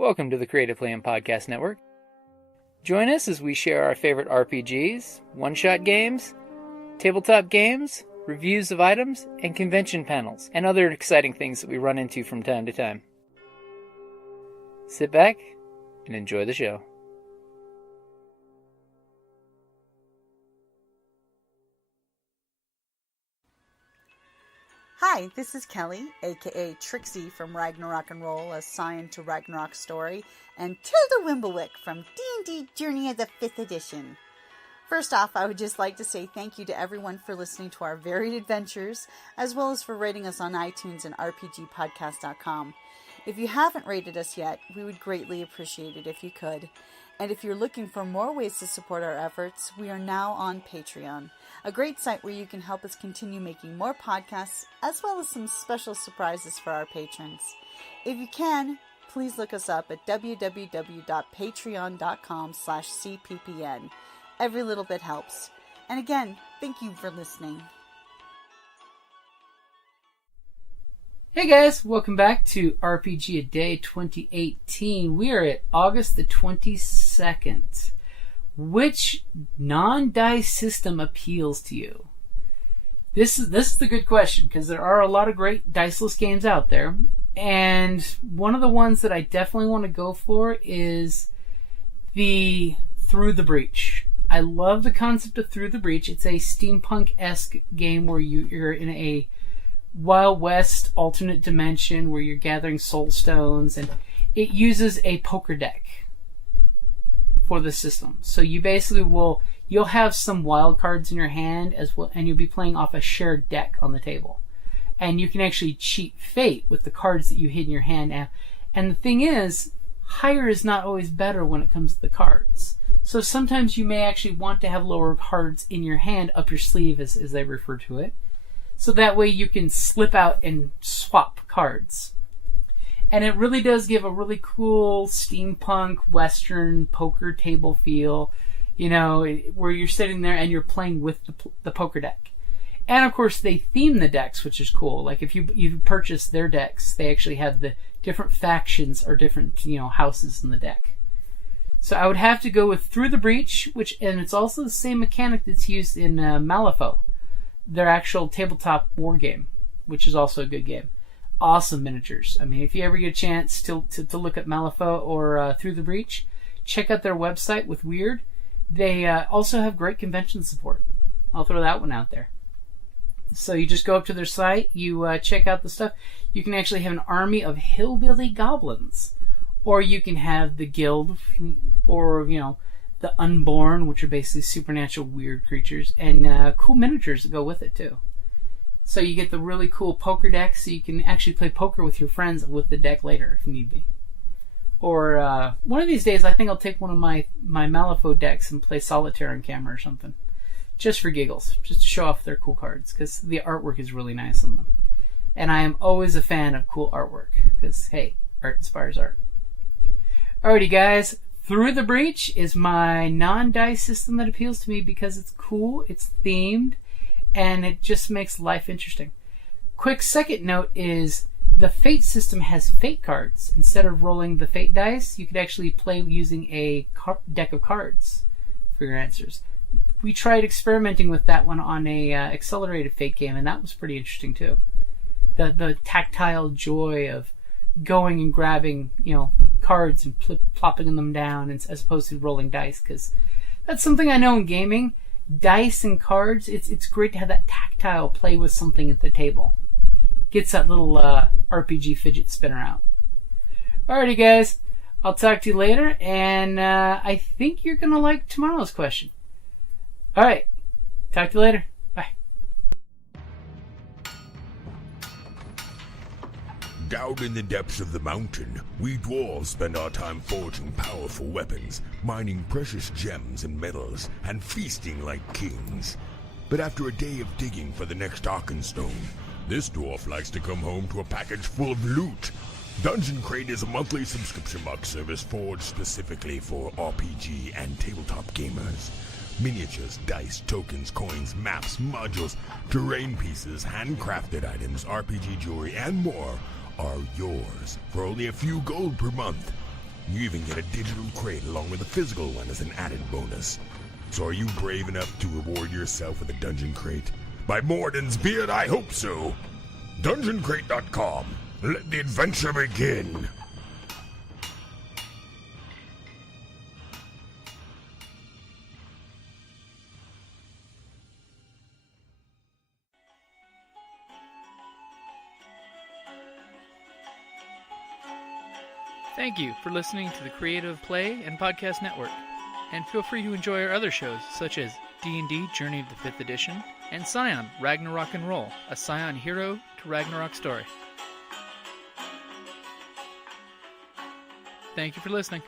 Welcome to the Creative Playing Podcast Network. Join us as we share our favorite RPGs, one-shot games, tabletop games, reviews of items, and convention panels, and other exciting things that we run into from time to time. Sit back and enjoy the show. Hi, this is Kelly, aka Trixie from Ragnarok and Roll, a Scion to Ragnarok story, and Tilda Wimblewick from D&D Journey of the 5th Edition. First off, I would just like to say thank you to everyone for listening to our varied adventures, as well as for rating us on iTunes and RPGpodcast.com. If you haven't rated us yet, we would greatly appreciate it if you could. And if you're looking for more ways to support our efforts, we are now on Patreon, a great site where you can help us continue making more podcasts, as well as some special surprises for our patrons. If you can, please look us up at www.patreon.com/cppn. Every little bit helps. And again, thank you for listening. Hey guys, welcome back to RPG A Day 2018. We are at August the 22nd. Which non-dice system appeals to you? This is the good question, because there are a lot of great diceless games out there. And one of the ones that I definitely want to go for is the Through the Breach. I love the concept of Through the Breach. It's a steampunk-esque game where you're in a Wild West alternate dimension where you're gathering soul stones, and it uses a poker deck for the system. So you basically you'll have some wild cards in your hand as well, and you'll be playing off a shared deck on the table. And you can actually cheat fate with the cards that you hid in your hand. And the thing is, higher is not always better when it comes to the cards. So sometimes you may actually want to have lower cards in your hand, up your sleeve as they refer to it. So that way you can slip out and swap cards. And it really does give a really cool steampunk western poker table feel, where you're sitting there and you're playing with the poker deck. And of course they theme the decks, which is cool. Like if you purchase their decks, they actually have the different factions or different houses in the deck. So I would have to go with Through the Breach, and it's also the same mechanic that's used in Malifaux, their actual tabletop war game, which is also a good game. Awesome miniatures. I mean, if you ever get a chance to look at Malifaux or Through the Breach, check out their website with Weird. They also have great convention support. I'll throw that one out there. So you just go up to their site, you check out the stuff. You can actually have an army of hillbilly goblins, or you can have the guild, or the Unborn, which are basically supernatural weird creatures, and cool miniatures that go with it too. So you get the really cool poker deck, so you can actually play poker with your friends with the deck later if need be. Or one of these days, I think I'll take one of my Malifaux decks and play solitaire on camera or something, just for giggles, just to show off their cool cards, because the artwork is really nice on them. And I am always a fan of cool artwork, because hey, art inspires art. Alrighty guys, Through the Breach is my non-dice system that appeals to me because it's cool, it's themed, and it just makes life interesting. Quick second note is the Fate system has Fate cards. Instead of rolling the Fate dice, you could actually play using a deck of cards for your answers. We tried experimenting with that one on a accelerated Fate game, and that was pretty interesting too. The tactile joy of going and grabbing cards and plopping them down as opposed to rolling dice, because that's something I know in gaming. Dice and cards, it's great to have that tactile play with something at the table. Gets that little RPG fidget spinner out. Alrighty guys, I'll talk to you later, and I think you're going to like tomorrow's question. Alright, talk to you later. Bye. Down in the depths of the mountain, we dwarves spend our time forging powerful weapons, mining precious gems and metals, and feasting like kings. But after a day of digging for the next Arkenstone, this dwarf likes to come home to a package full of loot. Dungeon Crate is a monthly subscription box service forged specifically for RPG and tabletop gamers. Miniatures, dice, tokens, coins, maps, modules, terrain pieces, handcrafted items, RPG jewelry, and more are yours for only a few gold per month. You even get a digital crate along with a physical one as an added bonus. So are you brave enough to reward yourself with a dungeon crate? By Morden's beard, I hope so. DungeonCrate.com. Let the adventure begin. Thank you for listening to the Creative Play and Podcast Network, and feel free to enjoy our other shows such as D&D Journey of the 5th Edition and Scion Ragnarok and Roll, a Scion hero to Ragnarok story. Thank you for listening.